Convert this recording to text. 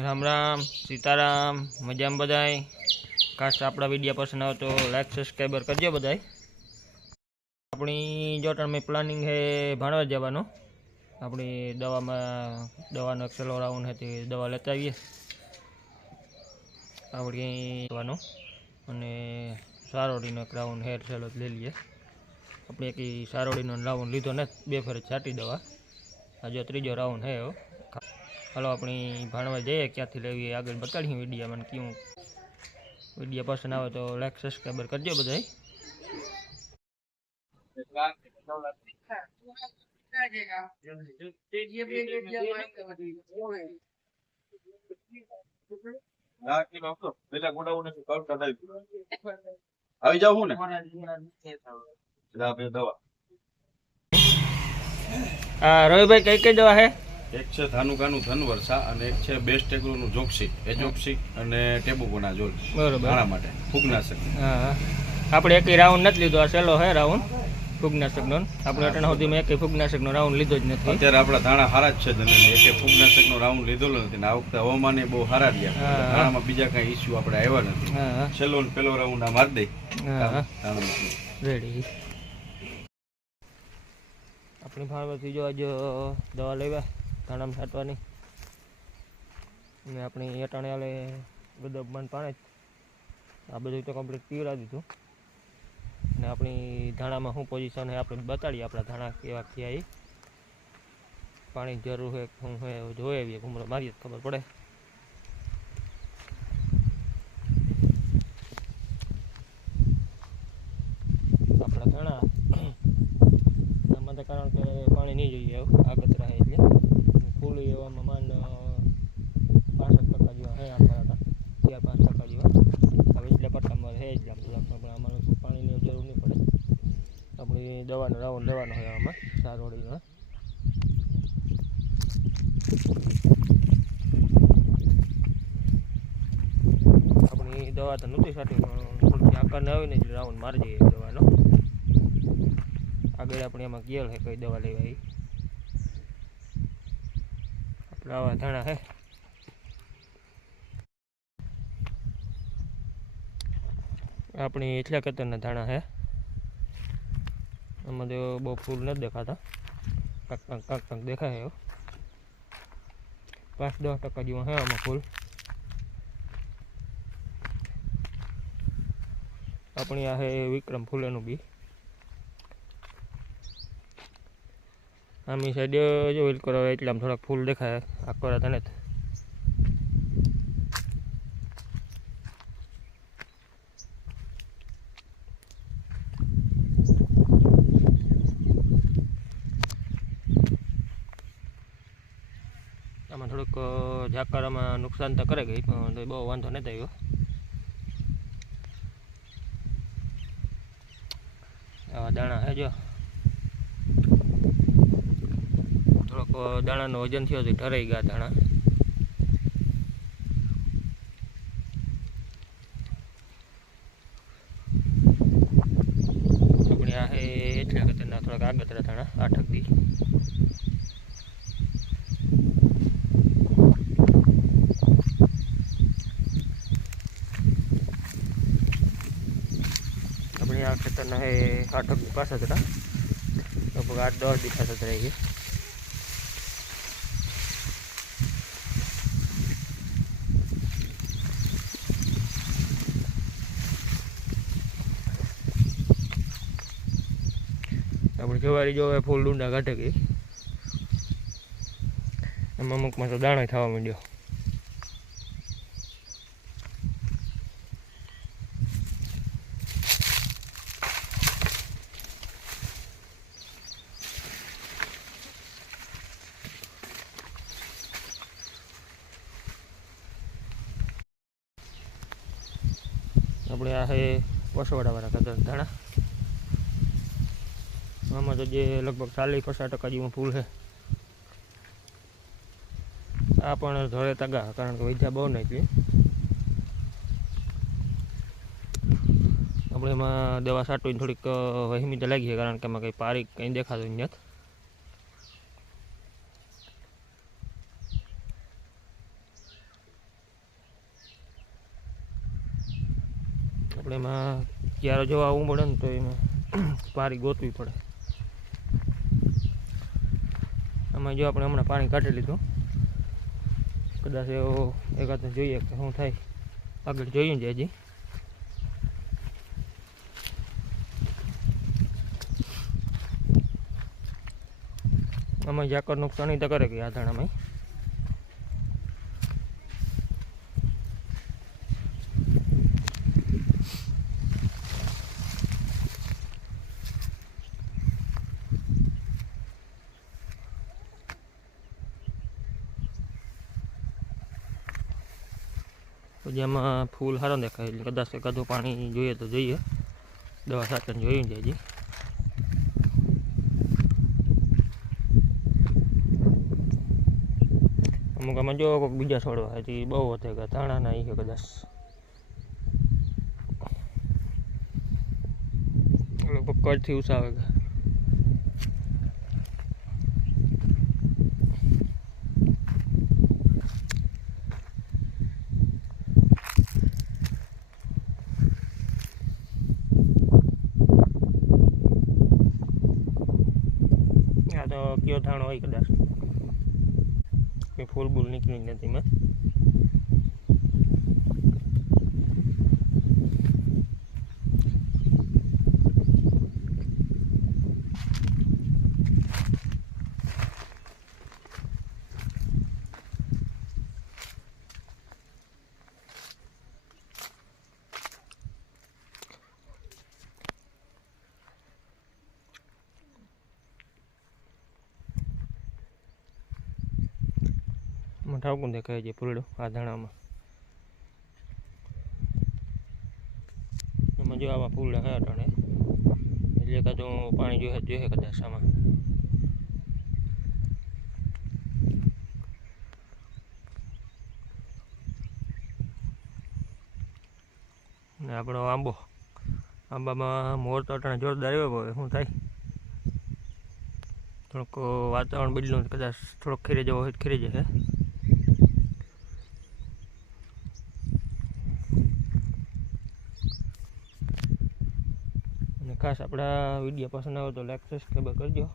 રામ રામ સીતારામ મજામાં બધાય। ખાસ આપણા વિડીયો પસંદ આવે તો લાઈક સબસ્ક્રાઈબર કરજો બધાય। આપણી જો તમે પ્લાનિંગ છે ભાણવા જવાનો, આપણી દવાનો એક છેલ્લો રાઉન્ડ છે તે દવા લેતા આવીએ આપણી જવાનો, અને સારોડીનો એક રાઉન્ડ હેર છેલ્લો લઈ લઈએ। આપણે એક સારોડીનો રાઉન્ડ લીધો ને બે ફેરે છાંટી દવા, આજે ત્રીજો રાઉન્ડ છે। હાલો अपनी भाणवा जाइए, क्या लेवी आगे बताड़ी वीडियो में क्यों। वीडियो पसंद आवे तो लाइक सब्सक्राइबर करजो बधाई। रवि भाई कई कई दवा है? एक છે ધાનુકાનું ધનવર્ષા અને એક છે બેસ્ટ એગ્રોનું જોક્સિક, એજોક્સિક અને ટેબુકોનાઝોલ આના માટે ફૂગનાશક। હા, આપણે એક રાઉન્ડ નથી લીધો, આ છેલ્લો છે રાઉન્ડ ફૂગનાશકનો। આપણે અટણ સુધીમાં એક ફૂગનાશકનો રાઉન્ડ લીધો જ નથી। અત્યારે આપણા ધાણા હારા જ છે ધનેલી, એક ફૂગનાશકનો રાઉન્ડ લીધેલો નથી ને આ વખતે હવામાન બહુ હારા રહ્યા, ધાણામાં બીજા કાંઈ ઇસ્યુ આપણે આવ્યા નથી। છેલ્લો ને પેલો રાઉન્ડ આ મારી દઈ રેડી। આપણી ફાર્મથી જો આજ દવા લેવા ધાણામાં છાંટવાની, ને આપણી અટાણે આલે ગદબમાં પાણી આ બધું તો કમ્પ્લીટ પીવડાવી દીધું, ને આપણી ધાણામાં શું પોઝિશન છે આપણે બતાડીએ, આપણા ધાણા કેવા થયા એ પાણી જરૂર છે શું છે જોઈ આવીએ, ઘૂમરો મારીએ ખબર પડે। આપણા ધાણા આમાં તો કારણ કે પાણી નહીં જોઈએ આગળ રહે એટલે ફૂલ એવામાં માંડ 65% જેવા છે, આપણા હતા 4-5% જેવા, હવે એટલા પટ્ટામાં છે જ પણ આમાં પાણીની જરૂર નહીં પડે। આપણી દવાનો રાઉન્ડ લેવાનો હોય આમાં સારોડીનો। આપણી દવા તો નહોતી સાટી પણ થોડીક આકારને આવે ને એટલે રાઉન્ડ મારી જઈએ દવાનો। આગળ આપણે એમાં ગેલ છે કઈ દવા લેવા એ આપણે આવા ધાણા છે। આપણી એટલા કતરના ધાણા છે, આમાં તો બહુ ફૂલ નથી દેખાતા, કાંક દેખાય 5-10% જેવા છે આમાં ફૂલ। આપણી આ છે વિક્રમ ફૂલેનું બી, આમી સાઈડ જો વિલકોર એટલામાં થોડાક ફૂલ દેખાય આકોરા તને। આમાં થોડુંક ઝાકરામાં નુકસાન તો કરે ગઈ પણ બહુ વાંધો નથી આવ્યો। આવા દાણા છે જો, થોડોક દાણાનો વજન થયો તો ઠરાઈ ગયા દાણા। આપણે આ છે એટલા ખતરના થોડાક આગતરા દાણા 8 દી। આપણે આ ખેતરના છે 8 દી પાછા હતા, લગભગ 8-10 દી પાછા રહી ગયા। આપણી જવારી જો ફૂલ ડુંડા કાઢે ગઈ, એમાં અમુકમાં તો દાણો થવા માંડ્યો। આપણે આ છે પસવાડાવાળા કદર ધાણા, આમાં તો જે લગભગ 40-50% જેવું ફૂલ છે। આ પણ ધોળે તગા કારણ કે વૈધા બહુ નથી, આપણે એમાં દવા છાંટવી થોડીક વહેમી તો લાગી છે કારણ કે એમાં કંઈ પારી કંઈ દેખાતું નથી। આપણે એમાં ક્યારે જો આવવું પડે ને તો એમાં પારી ગોતવી પડે. આમાં જો આપણે હમણાં પાણી કાઢી લીધું, કદાચ એવો એકાદ જોઈએ કે શું થાય, આગળ જોઈએ છે હજી. આમાં ઝાકર નુકસાની તો કરે કે આ ધાણામાં. પછી આમાં ફૂલ સારો દેખાય એટલે કદાચ એકાદું પાણી જોઈએ તો જોઈએ, દવા સાથે જોઈએ છે હજી. અમુક આમાં જો કોઈક બીજા છોડવા હજી બહુ વધે ગયા, ધાણાના એ કદાચ લગભગ કડથી ઉસાવે ગયા. આ તો કયો ધાણો હોય કદાચ, ફૂલ બૂલ નીકળી નથી મેં. ઠાવકું દેખાય છે ફૂલડું આ ધાણામાં. એમાં જો આવા ફૂલડા છે અટાણે, એટલે એકાદું પાણી જોઈએ કદાચ આમાં. ને આપણો આંબામાં મોર તો અટાણે જોરદાર આવ્યો, હવે શું થાય. થોડુંક વાતાવરણ બદલું કદાચ થોડોક ખીરે જેવો હોય ખીરી જશે. ખાસ આપણા વિડીયો પસંદ આવે તો લાઈક સબસ્ક્રાઈબ કરજો.